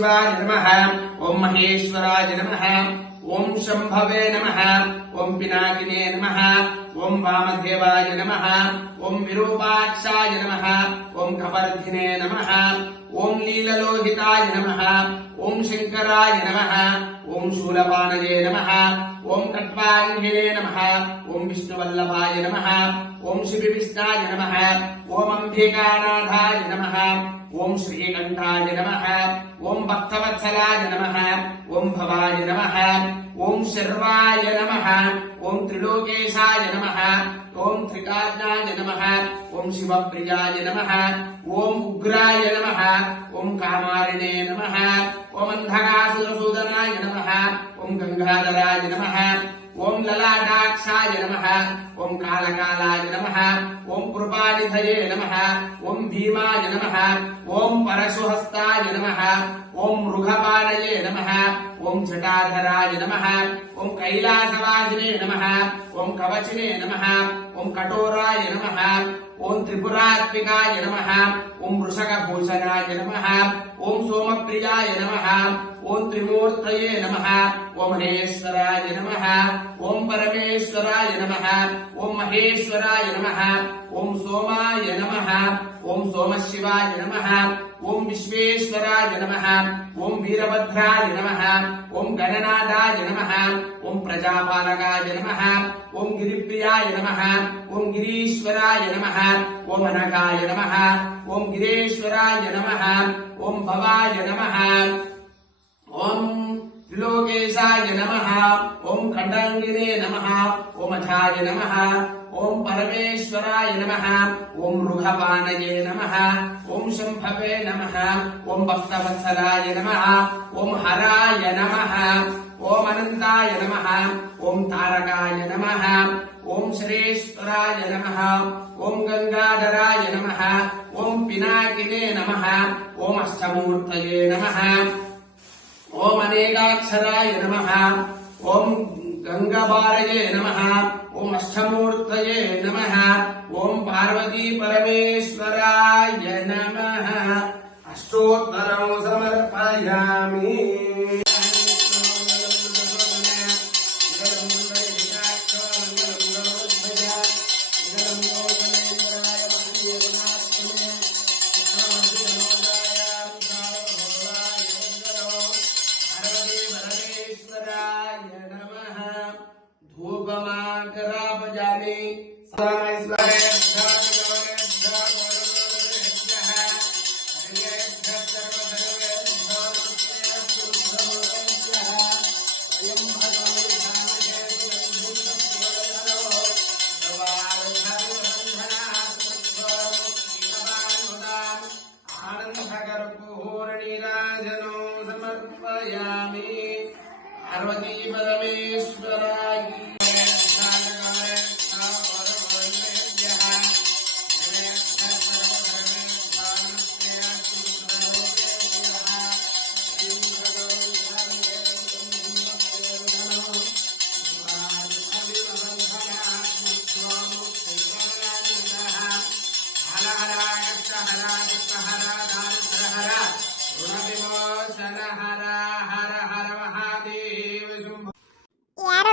शिवाय नमः ओम महेश्वराय नमः ओम शंभवे नमः ओम पिनाकिने नमः ओम वामदेवाय नमः ओम विरूपाक्षाय नमः ओम कपर्धिने नमः ओम नीललोहिताय नमः ओम शंकराय नमः ओम शूलपाणये नमः ओम कट्वाङ्गिने नमः ओम विष्णुवल्लभाय नमः ओम शिवविष्णाय नमः ओम अंबिकानाथाय नमः ओम श्रीकंठाय नमः ओम भक्तवत्सलाय नमः ओम भवाय नमः ओम शर्वाय नमः ओम त्रिलोकेशाय नमः ओम त्रिकाज्ञाय नमः ओम शिवप्रियाय नमः ओम उग्राय नमः ओम कामारिणे नमः ओम अंधकासुरसूदनाय नमः ओम गंगाधराय नमः ओम ललाटाक्षाय नमः ओम कालकालाय नमः ओम कृपानिधये नमः ओम भीमाय नमः ओम परशुहस्ताय नमः ओम मृगपाणये नमः ओम जटाधराय नमः ओम कैलासवासिने नमः ओम कवचिने नमः ओम कठोराय नमः ओम त्रिपुरात्मिकाय नमः ओम वृषभभूषणाय नमः ओम सोमप्रियाय नमः ओम त्रिमूर्तये नमः ओम महेश्वराय नमः ओम परमेश्वराय नमः ओम महेश्वराय नमः ओम सोमाय नमः ओम सोमशिवाय नमः ओम विश्वेश्वराय नमः ओम वीरभद्राय नमः ओम गणनाथाय नमः ओम प्रजापालकाय नमः ओम गिरिप्रियाय नमः ओम गिरीश्वराय नमः ओम अनघाय नमः ओम गिरेश्वराय नमः ओम भवाय नमः ओम त्रिलोकेशाय नमः ओम खंडांगिने नमः ओम अथाय नमः ओम परमेश्वराय नमः ओम मृगपाणये नमः ओम शंभवे नमः ओम भक्तवत्सलाय नमः ओम हराय नमः ओम अनंताय नमः ओम तारकाय नमः ओम श्रेष्ठराय नमः ओम गंगाधराय नमः ओम पिनाकिने नमः ओम अष्टमूर्तये नमः ओम अनेकाक्षराय नमः ओम गंगाबारये नमः ओम अष्टमूर्तये नमः ओम पार्वती परमेश्वराय नमः अष्टोत्तरं समर्पयामि धूपमाकरापजामि आनन्दकर्पूरनीराजनो समर्पयामि पार्वती परमेश्वराय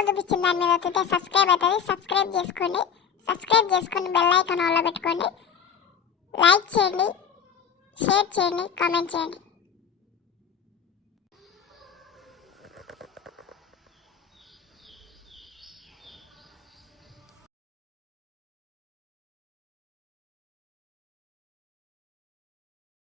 చూపించిన దాని మీద అయితే సబ్స్క్రైబ్ అవుతుంది. సబ్స్క్రైబ్ చేసుకొని బెల్ ఐకాన్ ఆన్లో పెట్టుకోండి. లైక్ చేయండి, షేర్ చేయండి, కామెంట్ చేయండి.